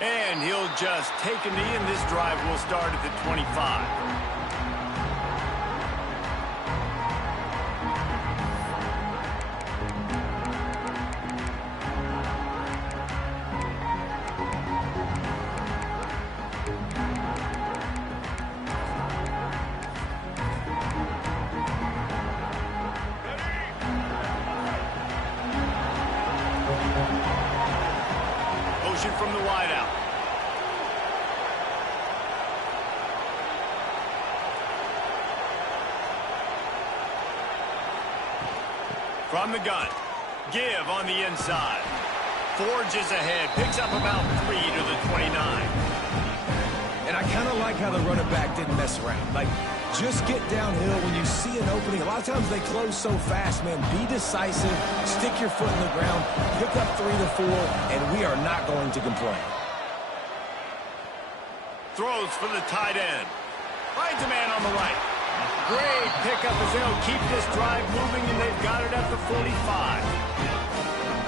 And he'll just take a knee, and this drive will start at the 25. From the wideout. From the gun. Give on the inside. Forges ahead. Picks up about 3 to the 29. And I kind of like how the running back didn't mess around. Like, just get downhill when you see an opening. A lot of times they close so fast, man. Be decisive. Stick your foot in the ground. Pick up 3 to 4, and we are not going to complain. Throws for the tight end. Finds a man on the right. Great pickup as they'll keep this drive moving, and they've got it at the 45.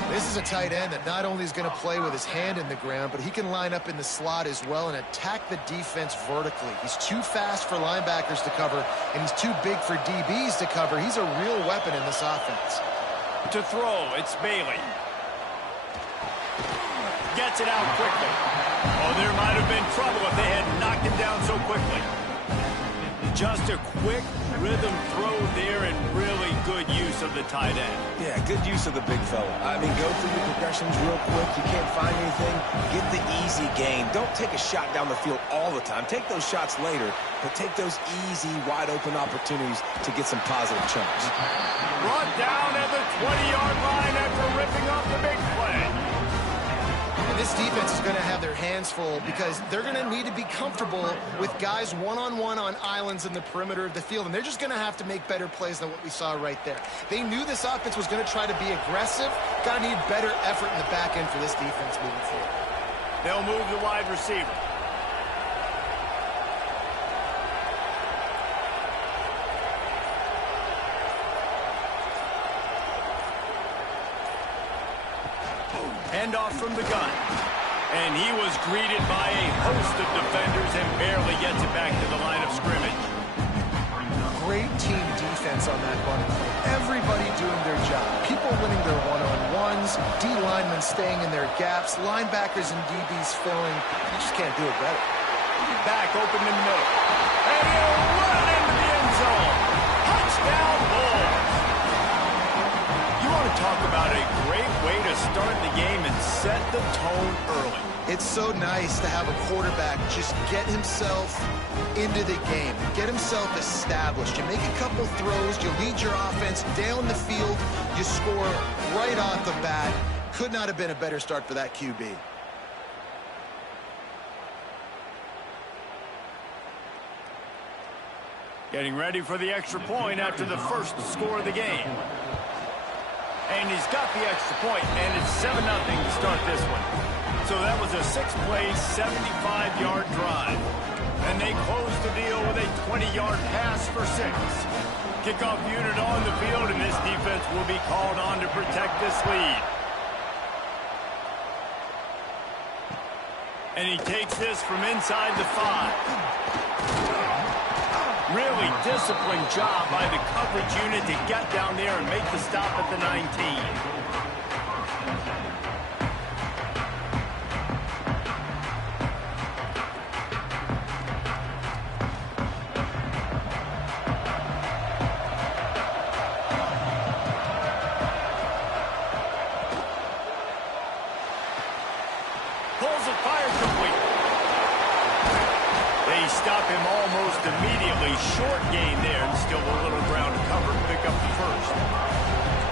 This is a tight end that not only is going to play with his hand in the ground, but he can line up in the slot as well and attack the defense vertically. He's too fast for linebackers to cover, and he's too big for DBs to cover. He's a real weapon in this offense. To throw, it's Bailey. Gets it out quickly. Oh, there might have been trouble if they had knocked him down so quickly. Just a quick rhythm throw there and really good use of the tight end. Yeah, good use of the big fella. I mean, go through your progressions real quick. You can't find anything. Get the easy gain. Don't take a shot down the field all the time. Take those shots later, but take those easy, wide-open opportunities to get some positive chunks. Brought down at the 20-yard line after ripping off the big play. This defense is going to have their hands full because they're going to need to be comfortable with guys one-on-one on islands in the perimeter of the field, and they're just going to have to make better plays than what we saw right there. They knew this offense was going to try to be aggressive. Got to need better effort in the back end for this defense moving forward. They'll move the wide receiver. Handoff from the gun. And he was greeted by a host of defenders and barely gets it back to the line of scrimmage. Great team defense on that run play. Everybody doing their job. People winning their one-on-ones, D linemen staying in their gaps, linebackers and DBs filling. You just can't do it better. Back open in the middle. And he'll run into the end zone. Touchdown Bulls. You want to talk about a great way to start the game and set the tone early. It's so nice to have a quarterback just get himself into the game, get himself established. You make a couple throws, you lead your offense down the field, you score right off the bat. Could not have been a better start for that QB. Getting ready for the extra point after the first score of the game. And he's got the extra point, and it's 7-0 to start this one. So that was a 6-play, 75-yard drive. And they close the deal with a 20-yard pass for 6. Kickoff unit on the field, and this defense will be called on to protect this lead. And he takes this from inside the 5. Really disciplined job by the coverage unit to get down there and make the stop at the 19. Pulls the fire complete. They stop him almost immediately. Short gain there, and still a little ground to cover to pick up the first.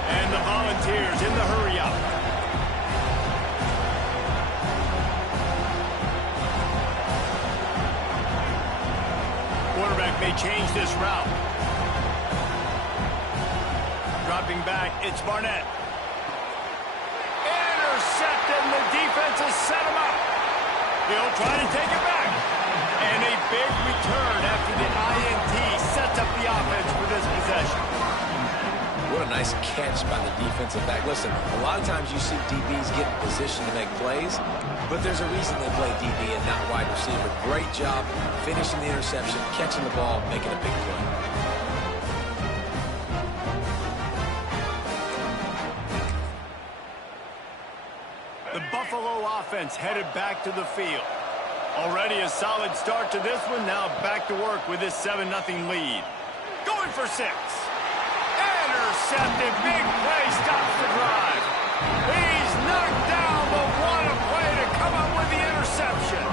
And the Volunteers in the hurry up. Quarterback may change this route. Dropping back, it's Barnett. Intercepted, and the defense has set him up. He'll try to take it back. And a big return after the INT sets up the offense for this possession. What a nice catch by the defensive back. Listen, a lot of times you see DBs get in position to make plays, but there's a reason they play DB and not wide receiver. Great job finishing the interception, catching the ball, making a big play. The Buffalo offense headed back to the field. Already a solid start to this one. Now back to work with this 7-0 lead. Going for 6. Intercepted. Big play stops the drive. He's knocked down, but what a play to come up with the interception.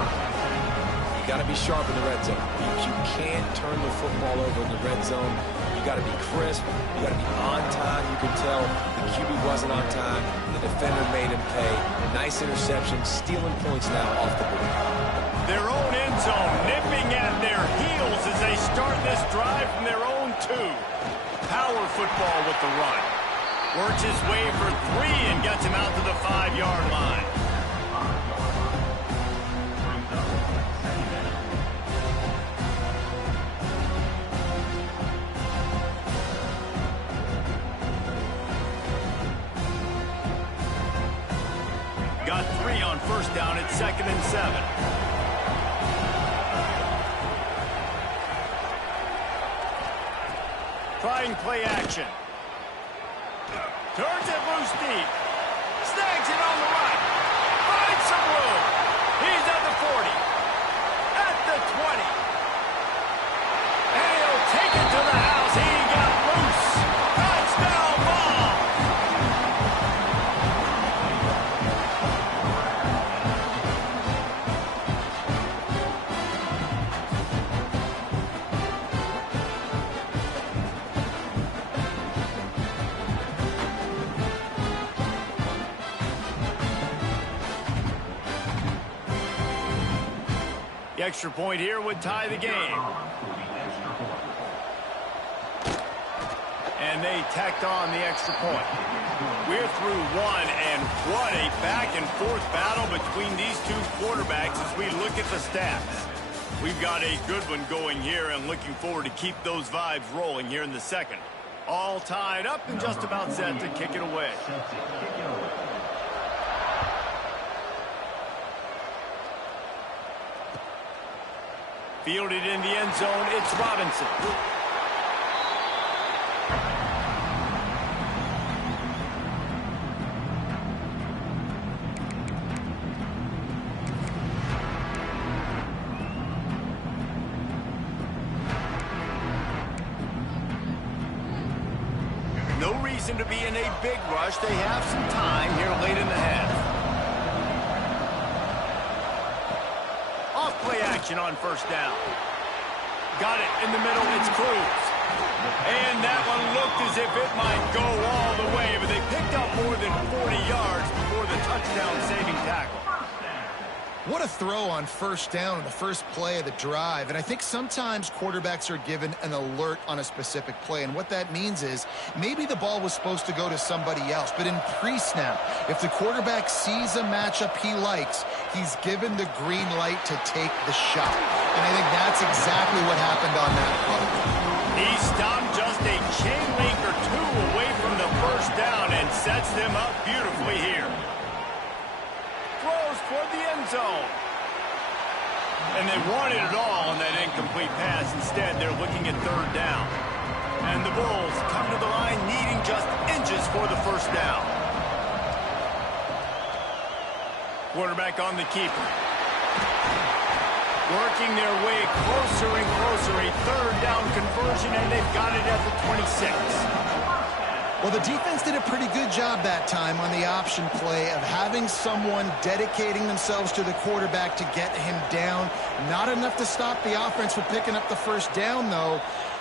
You got to be sharp in the red zone. You can't turn the football over in the red zone. You got to be crisp. You got to be on time. You can tell the QB wasn't on time. The defender made him pay. Nice interception, stealing points now off the board. Their own end zone nipping at their heels as they start this drive from their own 2. Power football with the run. Works his way for 3 and gets him out to the 5-yard line. Got 3 on first down at 2nd and 7. Trying play action. Turns it loose deep. Snags it on the right. Finds some room. He's at the 40. At the 20. And he'll take it to the house. He got loose. Touchdown ball. The extra point here would tie the game. And they tacked on the extra point. We're through 1, and what a back-and-forth battle between these 2 quarterbacks as we look at the stats. We've got a good one going here and looking forward to keep those vibes rolling here in the second. All tied up and just about set to kick it away. Fielded in the end zone, it's Robinson. No reason to be in a big rush. They have some time here late in the half. Play action on first down. Got it in the middle. It's Cruz. And that one looked as if it might go all the way, but they picked up more than 40 yards before the touchdown-saving tackle. What a throw on first down on the first play of the drive. And I think sometimes quarterbacks are given an alert on a specific play. And what that means is maybe the ball was supposed to go to somebody else. But in pre-snap, if the quarterback sees a matchup he likes, he's given the green light to take the shot. And I think that's exactly what happened on that play. He stopped just a chain link or 2 away from the first down and sets them up beautifully here. Throws toward the end zone. And they wanted it all on that incomplete pass. Instead, they're looking at 3rd down. And the Bulls come to the line needing just inches for the first down. Quarterback on the keeper. Working their way closer and closer. A 3rd down conversion, and they've got it at the 26. Well, the defense did a pretty good job that time on the option play of having someone dedicating themselves to the quarterback to get him down. Not enough to stop the offense from picking up the first down, though.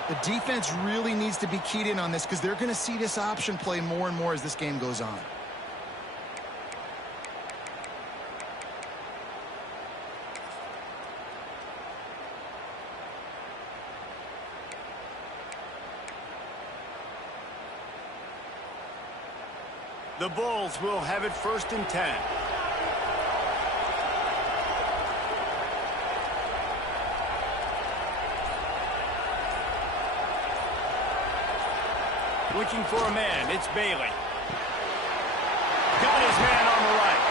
The defense really needs to be keyed in on this because they're going to see this option play more and more as this game goes on. The Bulls will have it 1st and 10. Looking for a man. It's Bailey. Got his man on the right.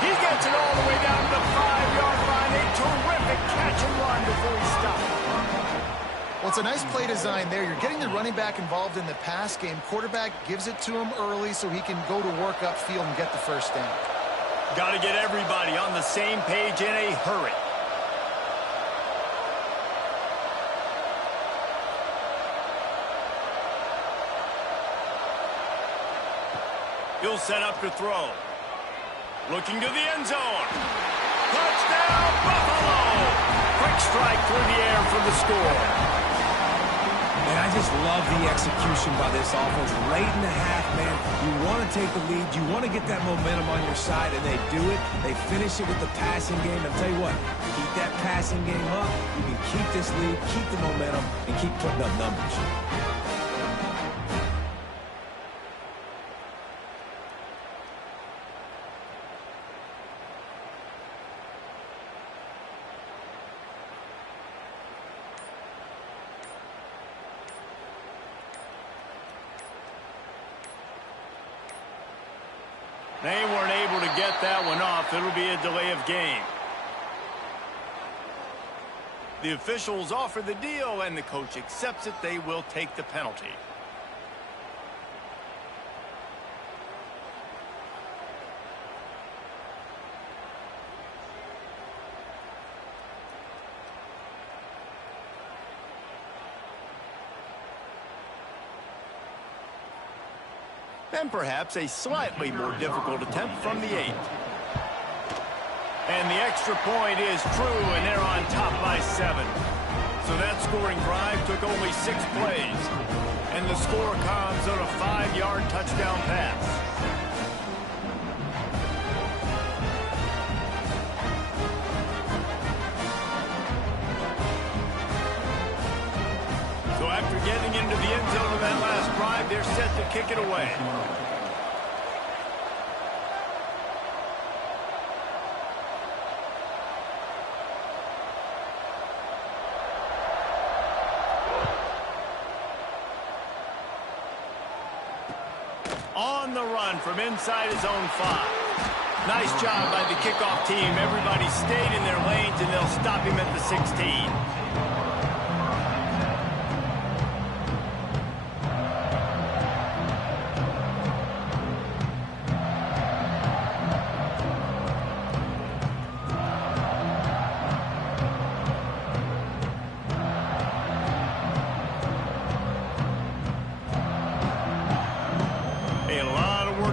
He gets it all the way down to the 5-yard line. A terrific catch and run before he stopped. Well, it's a nice play design there. You're getting the running back involved in the pass game. Quarterback gives it to him early so he can go to work upfield and get the first down. Got to get everybody on the same page in a hurry. He'll set up to throw. Looking to the end zone. Touchdown, Buffalo! Quick strike through the air for the score. And I just love the execution by this offense. Late in the half, man, you want to take the lead. You want to get that momentum on your side, and they do it. They finish it with the passing game. I'll tell you what, keep that passing game up. You can keep this lead, keep the momentum, and keep putting up numbers. They weren't able to get that one off. It'll be a delay of game. The officials offer the deal, and the coach accepts it. They will take the penalty. And perhaps a slightly more difficult attempt from the 8. And the extra point is true, and they're on top by 7. So that scoring drive took only 6 plays. And the score comes on a 5-yard touchdown pass. So after getting into the end zone of that last drive, they're set to kick it away. On the run from inside his own 5. Nice job by the kickoff team. Everybody stayed in their lanes, and they'll stop him at the 16.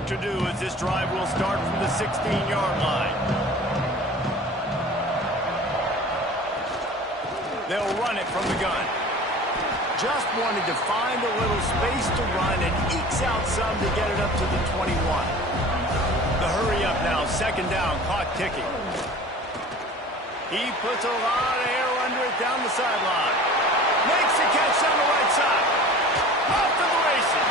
To do as this drive will start from the 16-yard line. They'll run it from the gun. Just wanted to find a little space to run and ekes out some to get it up to the 21. The hurry up now, second down, clock ticking. He puts a lot of air under it down the sideline. Makes the catch down the right side. Off to the races.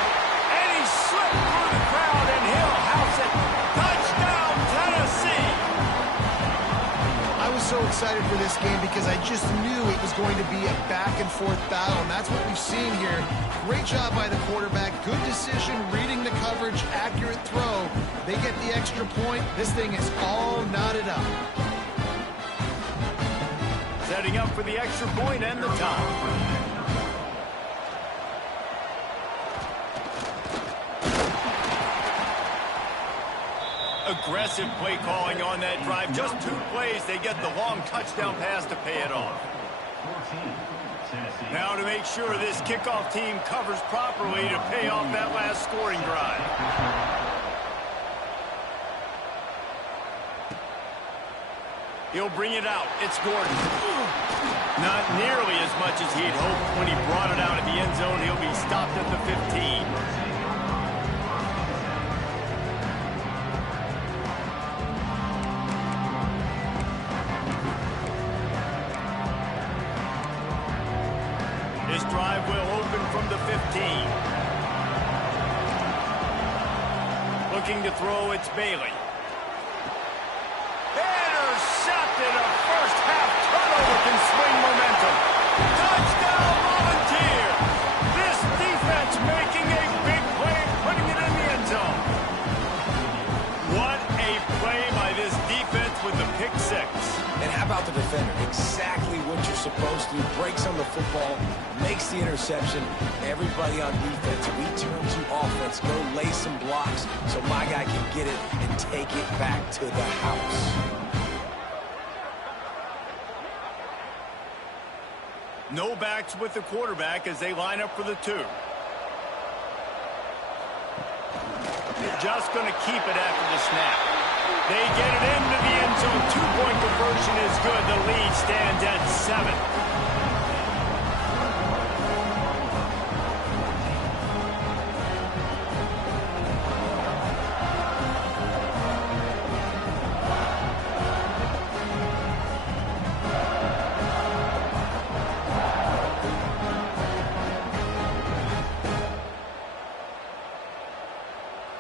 And he slipped through the crowd, and he'll house it. Touchdown, Tennessee! I was so excited for this game because I just knew it was going to be a back-and-forth battle, and that's what we've seen here. Great job by the quarterback. Good decision, reading the coverage, accurate throw. They get the extra point. This thing is all knotted up. Setting up for the extra point and the tie. Aggressive play calling on that drive. Just 2 plays, they get the long touchdown pass to pay it off. Now to make sure this kickoff team covers properly to pay off that last scoring drive. He'll bring it out. It's Gordon. Not nearly as much as he'd hoped when he brought it out at the end zone. He'll be stopped at the 15. This drive will open from the 15. Looking to throw, it's Bailey. Intercepted. A first half turnover can swing momentum. Touchdown, Volunteer. This defense making a big And how about the defender? Exactly what you're supposed to do. Breaks on the football, makes the interception. Everybody on defense, we turn to offense. Go lay some blocks so my guy can get it and take it back to the house. No backs with the quarterback as they line up for the 2. They're just going to keep it after the snap. They get it into the end zone. 2-point conversion is good. The lead stands at 7.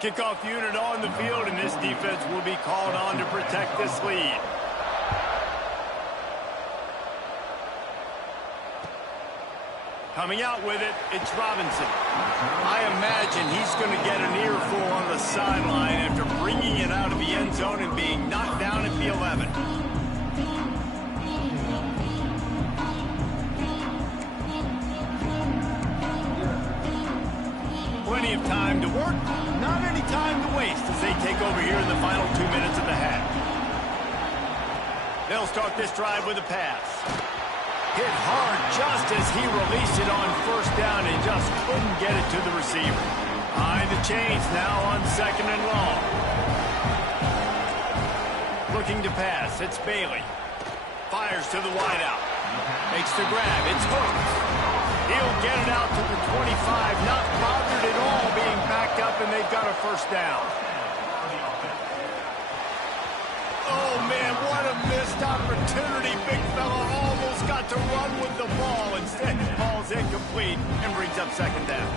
Kickoff unit on the field, and this defense will be called on to protect this lead. Coming out with it, it's Robinson. I imagine he's going to get an earful on the sideline after bringing it out of the end zone and being knocked down at the 11. Plenty of time to work, not any time to waste as they take over here in the final 2 minutes of the half. They'll start this drive with a pass. Hit hard just as he released it on first down and just couldn't get it to the receiver. Behind the chains now on 2nd and long. Looking to pass, it's Bailey. Fires to the wideout. Makes the grab, it's Hooks. He'll get it out to the 25, not bothered at all being backed up, and they've got a first down. Oh, man, what a missed opportunity. Big fella almost got to run with the ball. Instead, the ball's incomplete and brings up 2nd down.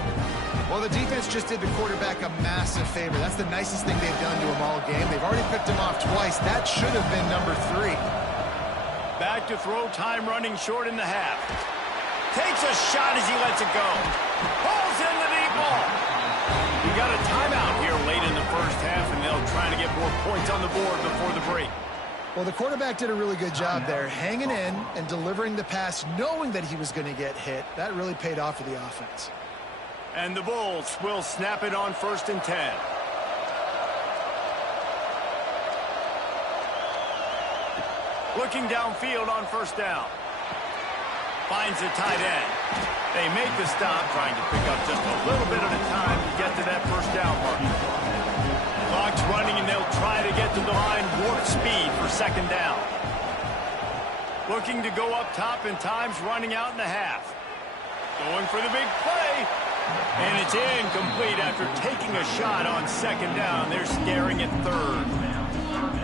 Well, the defense just did the quarterback a massive favor. That's the nicest thing they've done to him all game. They've already picked him off twice. That should have been number 3. Back to throw, time running short in the half. Takes a shot as he lets it go. Pulls in the deep ball. We got a timeout here late in the first half, and they'll try to get more points on the board before the break. Well, the quarterback did a really good job there, hanging in and delivering the pass, knowing that he was going to get hit. That really paid off for the offense. And the Bulls will snap it on 1st and 10. Looking downfield on 1st down. Finds the tight end. They make the stop, trying to pick up just a little bit at a time to get to that first down mark. Clock's running, and they'll try to get to the line warp speed for 2nd down. Looking to go up top, and time's running out in the half. Going for the big play. And it's incomplete after taking a shot on 2nd down. They're staring at 3rd.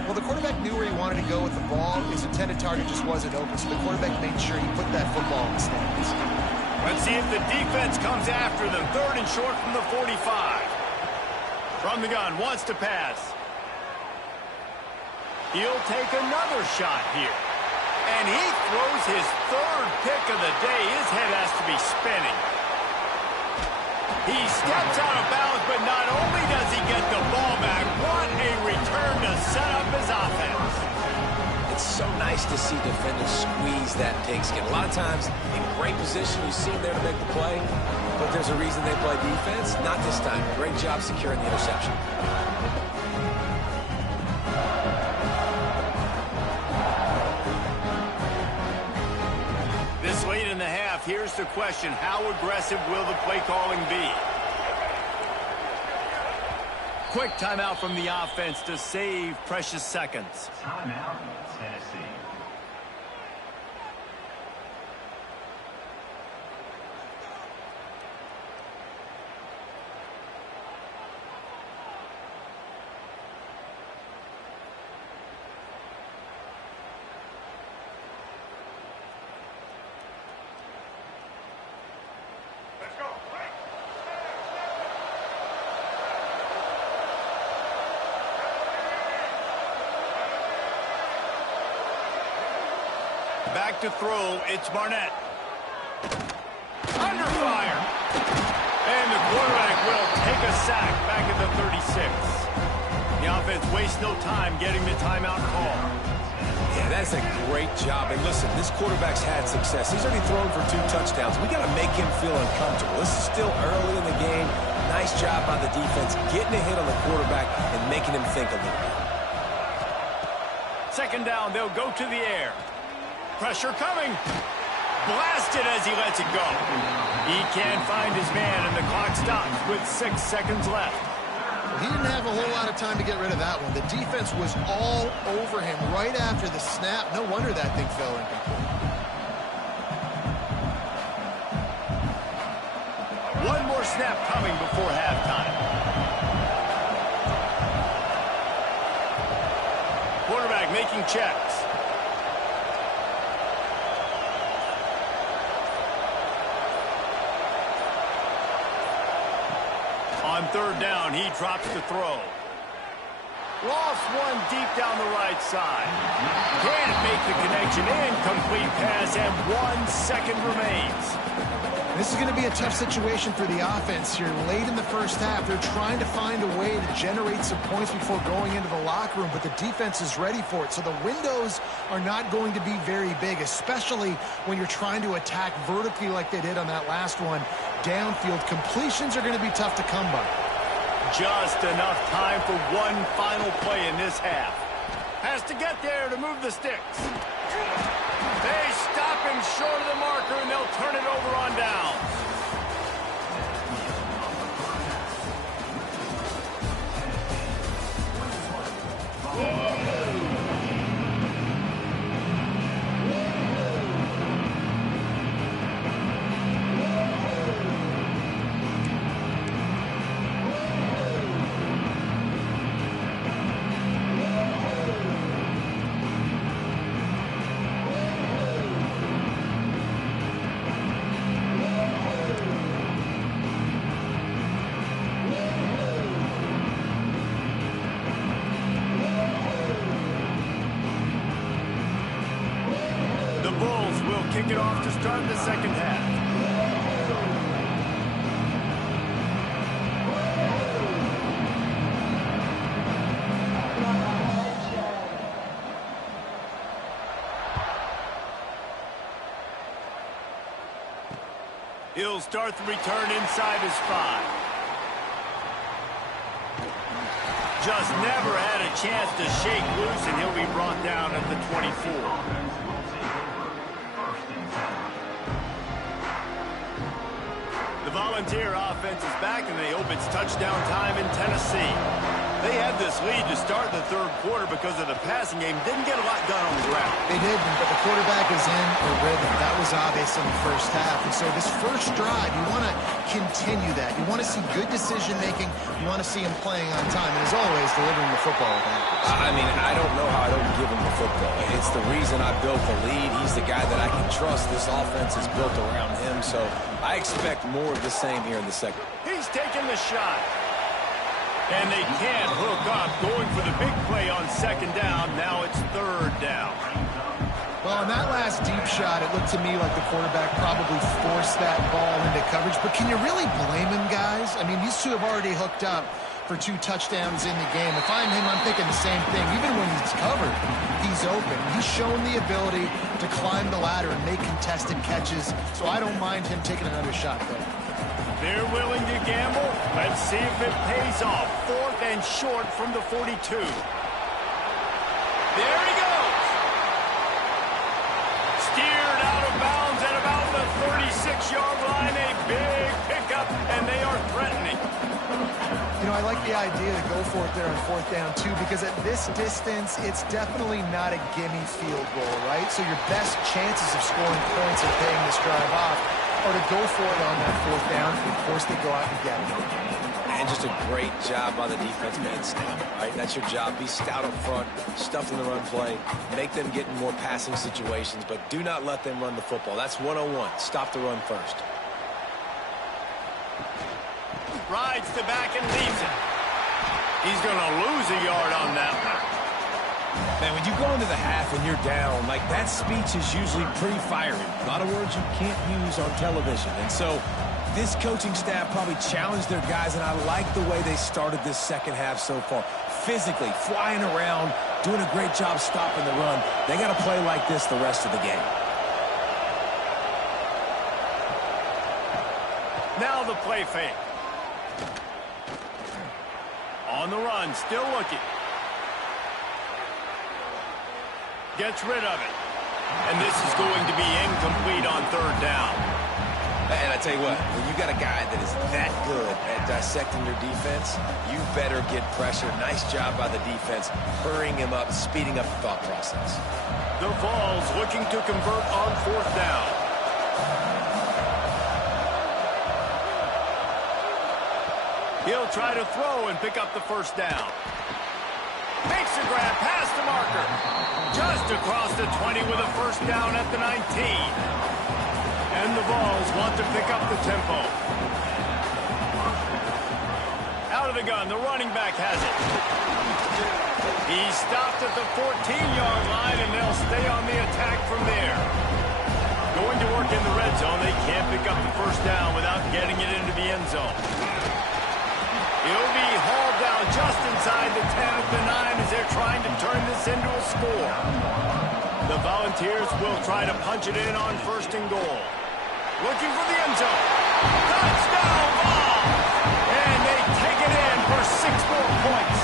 Well, the quarterback knew where he wanted to go with the ball. His intended target just wasn't open, so the quarterback made sure he put that football in the stands. Let's see if the defense comes after them. 3rd and short from the 45. From the gun, wants to pass. He'll take another shot here. And he throws his 3rd pick of the day. His head has to be spinning. He steps out of bounds, but not only does he get the ball back, what a return to set up his offense. It's so nice to see defenders squeeze that pigskin. A lot of times, in great position, you see them there to make the play, but there's a reason they play defense. Not this time. Great job securing the interception. This late in the half, here's the question. How aggressive will the play calling be? Quick timeout from the offense to save precious seconds. Timeout, Tennessee. Back to throw, it's Barnett. Under fire. And the quarterback will take a sack back at the 36. The offense wastes no time getting the timeout call. Yeah, that's a great job. And listen, this quarterback's had success. He's already thrown for 2 touchdowns. We got to make him feel uncomfortable. This is still early in the game. Nice job by the defense, getting a hit on the quarterback and making him think a little bit. Second down, they'll go to the air. Pressure coming. Blasted as he lets it go. He can't find his man, and the clock stops with 6 seconds left. He didn't have a whole lot of time to get rid of that one. The defense was all over him right after the snap. No wonder that thing fell incomplete. One more snap coming before halftime. Quarterback making checks. On third down, he drops to throw. Lost one deep down the right side. Can't make the connection. Incomplete pass, and 1 second remains. This is going to be a tough situation for the offense here. Late in the first half, they're trying to find a way to generate some points before going into the locker room, but the defense is ready for it. So the windows are not going to be very big, especially when you're trying to attack vertically like they did on that last one. Downfield completions are going to be tough to come by. Just enough time for one final play in this half. Has to get there to move the sticks. They stop him short of the marker, and they'll turn it over on down. Kick it off to start the second half. He'll start the return inside his 5. Just never had a chance to shake loose, and he'll be brought down at the 24. The Volunteer offense is back, and they hope it's touchdown time in Tennessee. They had this lead to start the third quarter because of the passing game. Didn't get a lot done on the ground. They didn't, but the quarterback is in a rhythm. That was obvious in the first half. And so this first drive, you want to continue that. You want to see good decision-making. You want to see him playing on time. And as always, delivering the football with accuracy. I mean, I don't know how I don't give him the football. It's the reason I built the lead. He's the guy that I can trust. This offense is built around him, so I expect more of the same here in the second. He's taking the shot. And they can't hook up, going for the big play on second down. Now it's third down. Well, on that last deep shot, it looked to me like the quarterback probably forced that ball into coverage. But can you really blame him, guys? I mean, these two have already hooked up for 2 touchdowns in the game. If I'm him, I'm thinking the same thing. Even when he's covered, he's open. He's shown the ability to climb the ladder and make contested catches. So I don't mind him taking another shot there. They're willing to gamble. Let's see if it pays off. 4th and short from the 42. There he goes. Steered out of bounds at about the 36-yard line. A big pickup, and they are threatening. You know, I like the idea to go for it there on 4th down, too, because at this distance, it's definitely not a gimme field goal, right? So your best chances of scoring points and paying this drive off or to go for it on that 4th down. Of course, they go out and get it. And just a great job by the defense being stout, right? That's your job. Be stout up front, stuff in the run play, make them get in more passing situations, but do not let them run the football. That's 101. Stop the run first. Rides to back and leaves it. He's going to lose a yard on that one. Man, when you go into the half and you're down, like, that speech is usually pretty fiery. A lot of words you can't use on television. And so this coaching staff probably challenged their guys, and I like the way they started this second half so far. Physically, flying around, doing a great job stopping the run. They got to play like this the rest of the game. Now the play fake. On the run, still looking. Gets rid of it. And this is going to be incomplete on third down. And I tell you what, when you got a guy that is that good at dissecting your defense, you better get pressure. Nice job by the defense, hurrying him up, speeding up the thought process. The Vols looking to convert on fourth down. He'll try to throw and pick up the first down. Makes a grab past the marker. Just across the 20 with a first down at the 19. And the Vols want to pick up the tempo. Out of the gun, the running back has it. He's stopped at the 14-yard line, and they'll stay on the attack from there. Going to work in the red zone, they can't pick up the first down without getting it into the end zone. He'll be hauled down just inside the 10 at the 9 as they're trying to turn this into a score. The Volunteers will try to punch it in on first and goal. Looking for the end zone. Touchdown ball! And they take it in for 6 more points.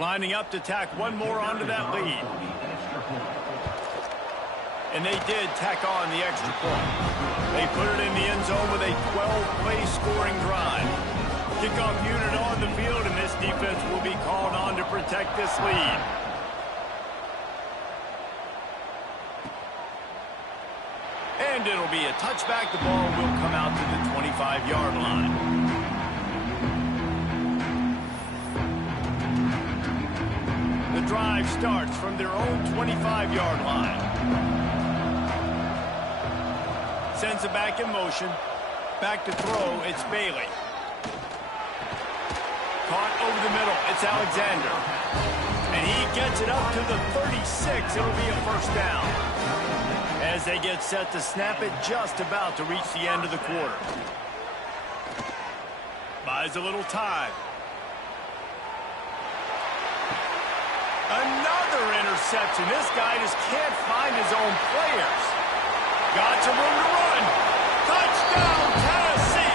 Lining up to tack one more onto that lead. And they did tack on the extra point. They put it in the end zone with a 12-play scoring drive. Kickoff unit on the field, and this defense will be called on to protect this lead. And it'll be a touchback. The ball will come out to the 25-yard line. The drive starts from their own 25-yard line. Sends it back in motion. Back to throw, it's Bailey. Caught over the middle, it's Alexander. And he gets it up to the 36. It'll be a first down. As they get set to snap it, just about to reach the end of the quarter. Buys a little time. Another interception. This guy just can't find his own players. Got some room to run. Touchdown, Tennessee!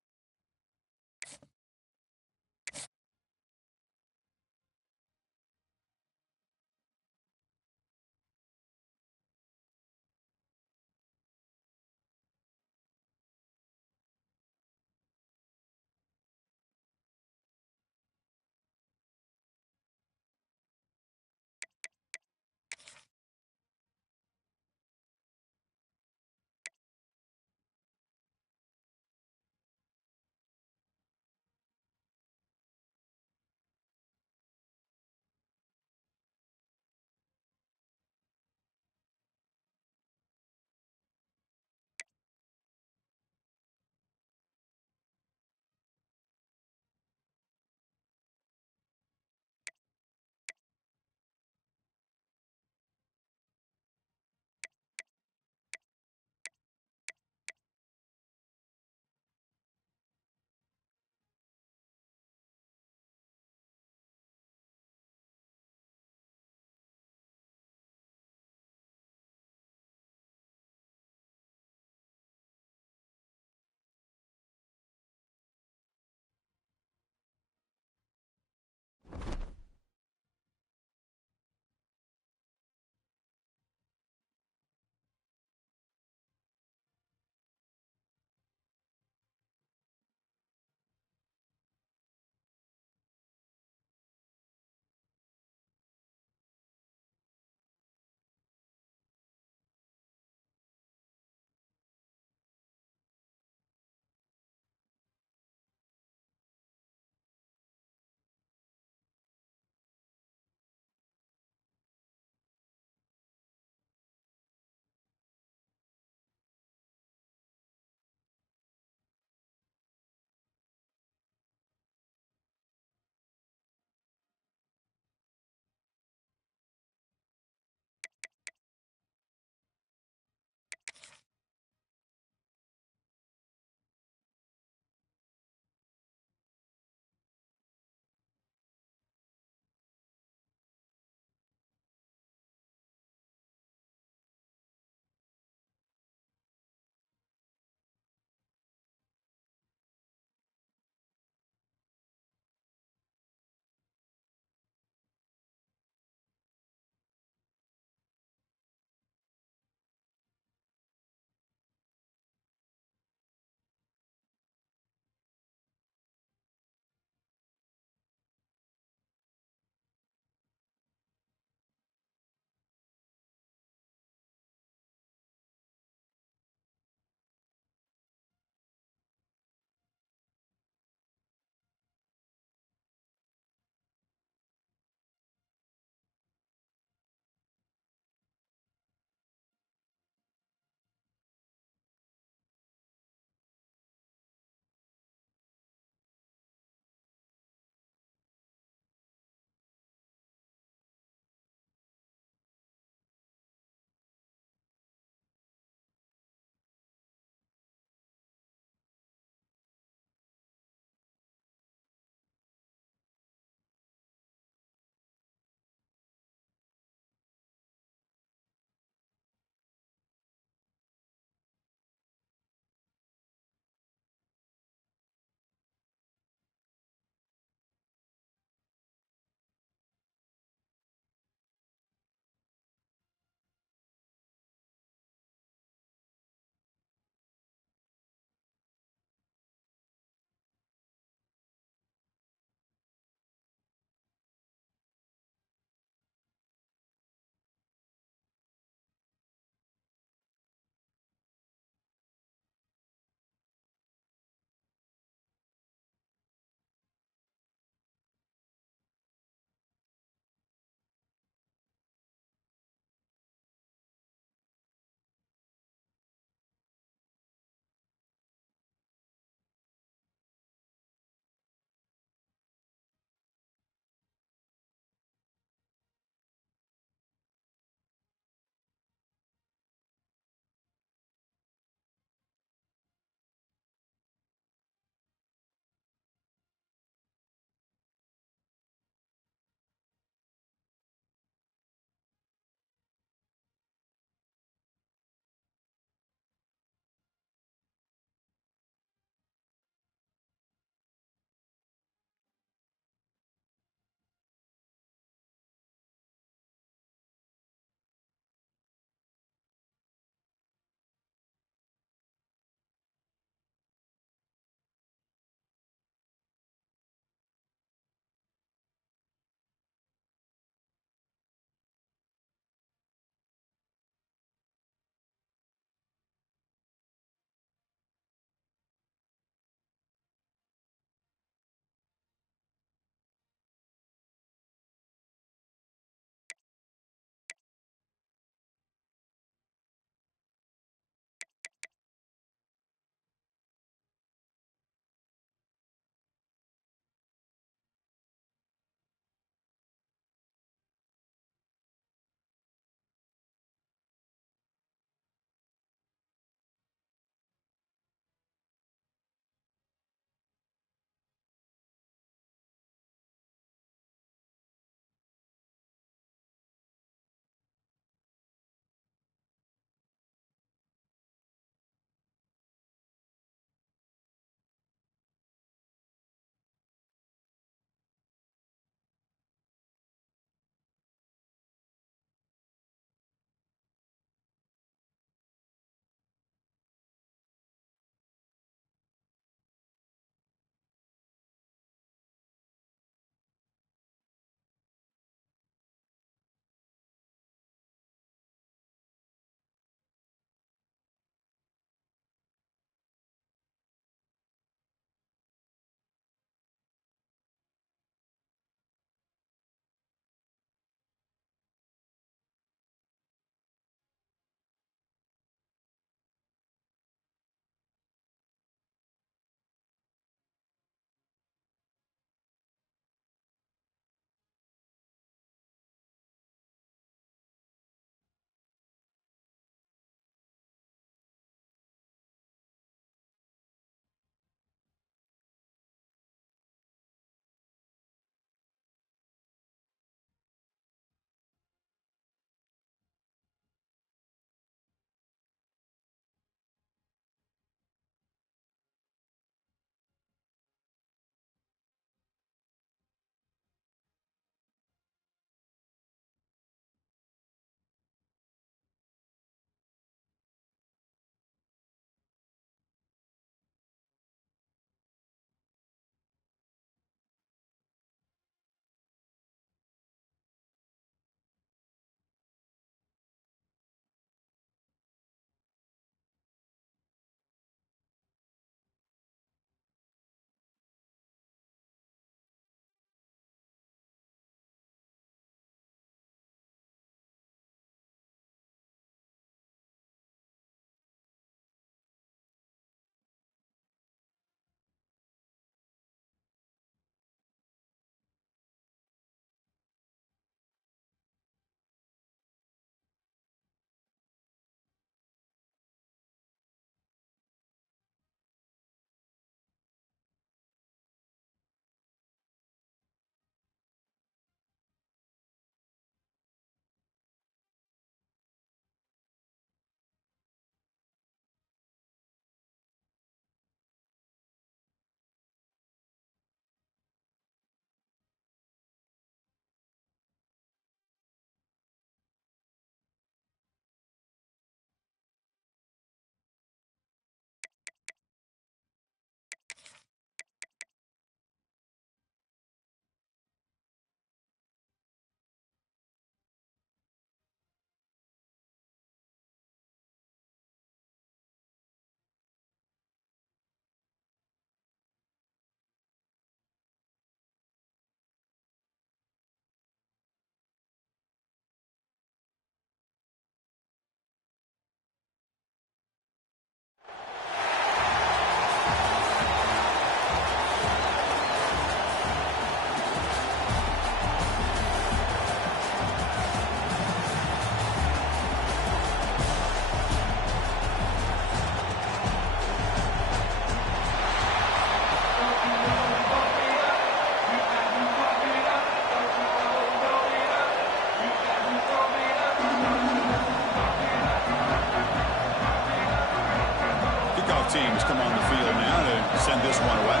teams come on the field now to send this one away.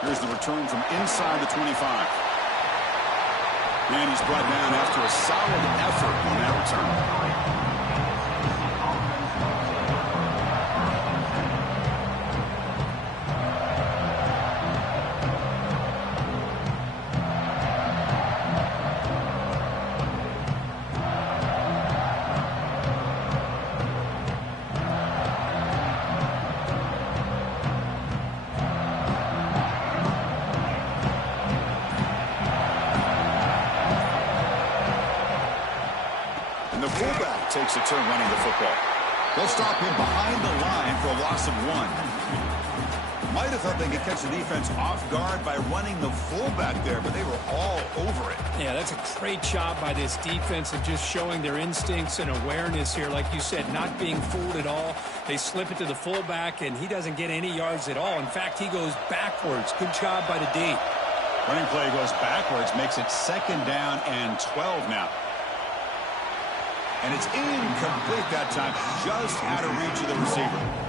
Here's the return from inside the 25. And he's brought down after a solid effort on that return. The fullback takes a turn running the football. They'll stop him behind the line for a loss of 1. Might have thought they could catch the defense off guard by running the fullback there, but they were all over it. Yeah, that's a great job by this defense of just showing their instincts and awareness here. Like you said, not being fooled at all. They slip it to the fullback, and he doesn't get any yards at all. In fact, he goes backwards. Good job by the D. Running play goes backwards, makes it 2nd down and 12 now. And it's incomplete that time, just out of reach of the receiver.